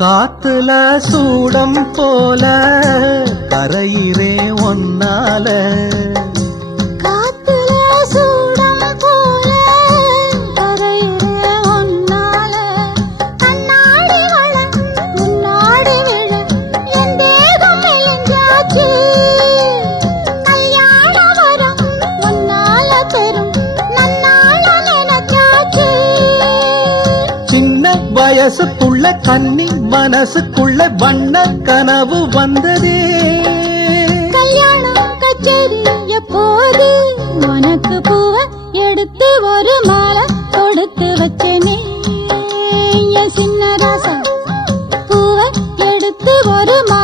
காத்துல சூடம் போல கரையிறே ஒன்னால காத்துல சூடம் போல கரையிறே ஒன்னால கண்ணாடி வள முன்னாடி விழ என் தேகம் மெலிஞ்சாச்சு கல்யாண வரம் முன்னால பெரும் நன்னால நினைச்சாச்சு சின்ன வயசுக்குள்ள கன்னி மனசுக்குள்ள வண்ண கனவு வந்ததே கல்யாணம் கச்சேரி எப்போது உனக்கு பூவ எடுத்து ஒரு மாலை கொடுத்து வச்சனே என் சின்ன ராசா பூவ எடுத்து ஒரு மாலை